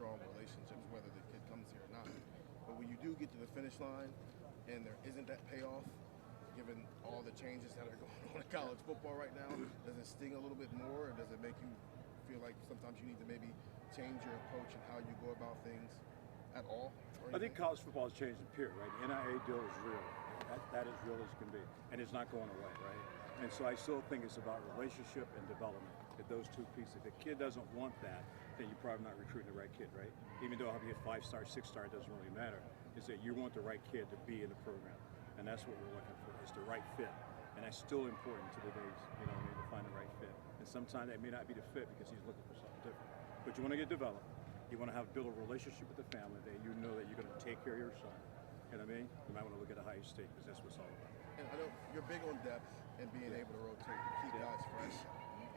strong relationships, whether the kid comes here or not. But when you do get to the finish line and there isn't that payoff, given all the changes that are going on in college football right now, does it sting a little bit more, or does it make you feel like sometimes you need to maybe change your approach and how you go about things at all? I think college football has changed the period, right? The NIA deal is real. That is real as can be, and it's not going away, right? And so I still think it's about relationship and development. Those two pieces. If a kid doesn't want that, then you're probably not recruiting the right kid, right? Even though if you get 5-star, 6-star, it doesn't really matter. Is that you want the right kid to be in the program, and that's what we're looking for. It's the right fit, and that's still important to the days. You know what I mean? To find the right fit, and sometimes that may not be the fit because he's looking for something different. But you want to get developed. You want to build a relationship with the family that you know that you're going to take care of your son. You know what I mean? You might want to look at Ohio State because that's what it's all about. And I know you're big on depth and being able to rotate and keep guys fresh.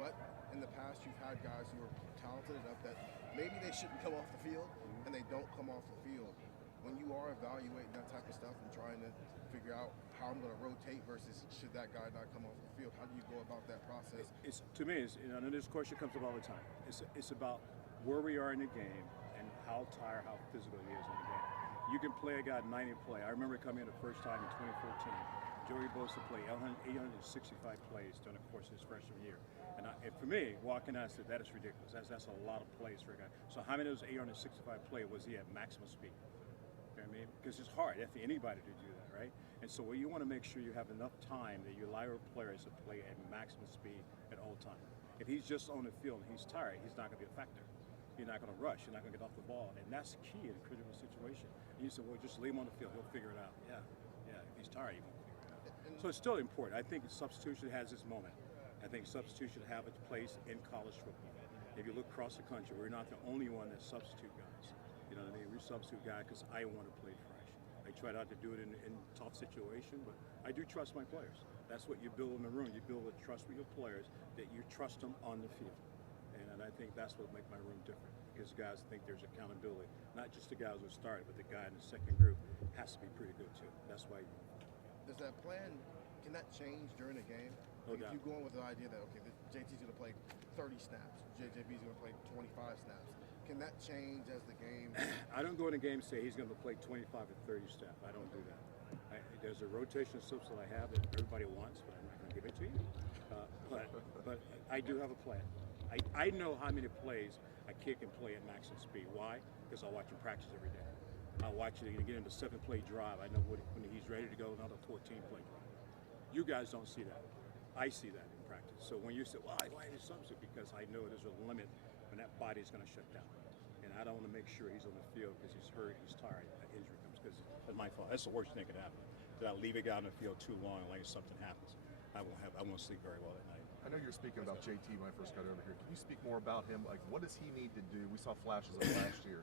But in the past, you've had guys who are talented enough that maybe they shouldn't come off the field, and they don't come off the field. When you are evaluating that type of stuff and trying to figure out how I'm going to rotate versus should that guy not come off the field, how do you go about that process? To me, and this question comes up all the time. It's about where we are in the game and how tired, how physical he is in the game. You can play a guy 90 play. I remember coming in the first time in 2014. Joey Bosa played 865 plays during the course of his freshman year. And for me, walking out, I said, that is ridiculous. That's a lot of plays for a guy. So how many of those 865 plays was he at maximum speed? You know what I mean? Because it's hard for anybody to do that, right? And so you want to make sure you have enough time that you allow your players to play at maximum speed at all times. If he's just on the field and he's tired, he's not going to be a factor. You're not going to rush. You're not going to get off the ball. And that's key in a critical situation. And you say, well, just leave him on the field. He'll figure it out. Yeah. If he's tired, he won't figure it out. So it's still important. I think substitution has its moment. I think substitution have its place in college football. If you look across the country, we're not the only one that substitute guys. You know what I mean? We substitute guys because I want to play fresh. I try not to do it in tough situation, but I do trust my players. That's what you build in the room. You build a trust with your players that you trust them on the field. And I think that's what makes my room different, because guys think there's accountability. Not just the guys who started, but the guy in the second group has to be pretty good too. That's why. Does that plan, can that change during the game? No doubt. If you go in with the idea that, okay, JT's going to play 30 snaps, JJB's going to play 25 snaps, can that change as the game? I don't go in a game and say he's going to play 25 or 30 snaps. I don't do that. There's a rotation system that I have that everybody wants, but I'm not going to give it to you. But I do have a plan. I know how many plays a kid can play at maximum speed. Why? Because I watch him practice every day. I watch him get into 7-play drive. I know when he's ready to go, another 14-play drive. You guys don't see that. I see that in practice. So when you say, well, why is he substitute? Because I know there's a limit when that body is going to shut down. And I don't want to make sure he's on the field because he's hurt, he's tired, that injury comes, because that's my fault. That's the worst thing that could happen. That I leave a guy on the field too long, like something happens. I won't sleep very well at night. I know you're speaking about JT when I first got over here. Can you speak more about him? Like, what does he need to do? We saw flashes of last year.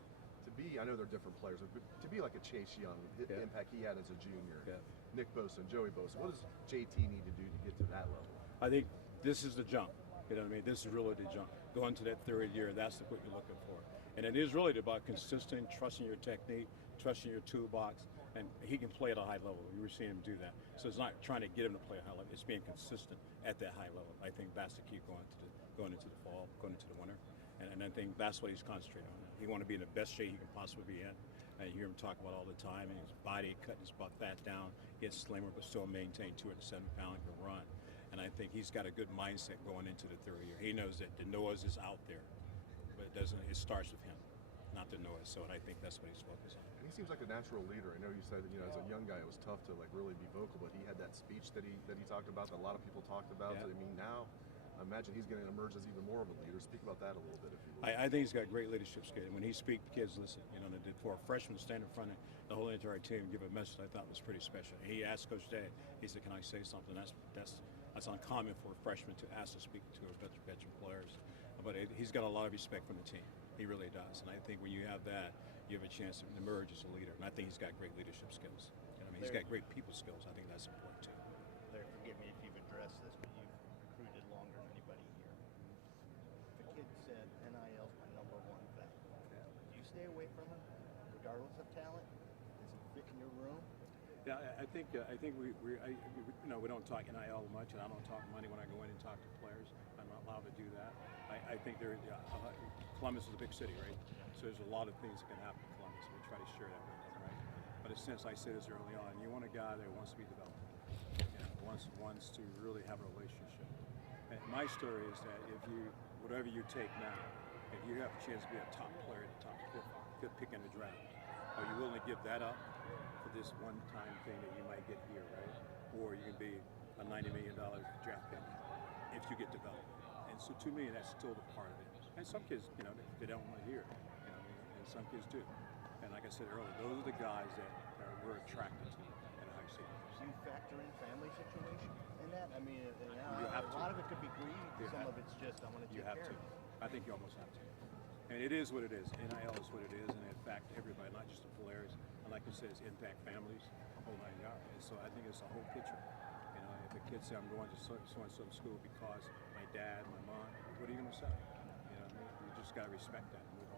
To be, I know they're different players, but to be like a Chase Young, the impact he had as a junior, Nick Bosa and Joey Bosa, what does JT need to do to get to that level? I think this is the jump. You know what I mean? This is really the jump. Going to that third year, that's what you're looking for. And it is really about consistent, trusting your technique, trusting your toolbox, and he can play at a high level. You were seeing him do that. So it's not trying to get him to play at a high level. It's being consistent at that high level. I think that's the key going into the fall, going into the winter. And I think that's what he's concentrating on. He wants to be in the best shape he can possibly be in. And you hear him talk about all the time, and his body cutting his fat down, gets slimmer, but still maintain 207 pounds and can run. And I think he's got a good mindset going into the third year. He knows that the noise is out there, but it starts with him, not the noise. So I think that's what he's focused on. And he seems like a natural leader. I know you said that, as a young guy it was tough to really be vocal, but he had that speech that he talked about that a lot of people talked about. Yeah. So, now I imagine he's going to emerge as even more of a leader. Speak about that a little bit, if you will. I think he's got great leadership skills. When he speaks, the kids listen. For a freshman to stand in front of the whole entire team and give a message, I thought was pretty special. He asked Coach Day, he said, "Can I say something?" That's uncommon for a freshman to ask to speak to a veteran players. But he's got a lot of respect from the team. He really does. And I think when you have that, you have a chance to emerge as a leader. And I think he's got great leadership skills. He's got great people skills. I think that's important too. Larry, forgive me if you've addressed this, but you've recruited longer than anybody here. If a kid said NIL's my number one thing, do you stay away from him, regardless of talent? Does he fit in your room? Yeah, I think we don't talk NIL much, and I don't talk money when I go in and talk to players. I'm not allowed to do that. I think Columbus is a big city, right? So there's a lot of things that can happen in Columbus. We try to share that with them, right? But since I said this early on, you want a guy that wants to be developed, wants to really have a relationship. And my story is that if you, whatever you take now, if you have a chance to be a top player, the top fifth pick in the draft, are you willing to give that up for this one-time thing that you might get here, right? Or you can be a $90 million draft pick if you get developed. And so to me, that's still the part of it. And some kids, they don't want to hear it, and some kids do. And like I said earlier, those are the guys that we're attracted to at a high school. Do you factor in family situation in that? I mean, You have a to. lot of it could be greed. Some of it's just, I want to take You have care to. of it. I think you almost have to. And it is what it is. NIL is what it is, and it affects everybody, not just the players. And like you said, it's impact families, a whole 9 yards. And so I think it's a whole picture. If a kid say I'm going to so and so school because my dad, my mom, what are you going to say? You just got to respect that and move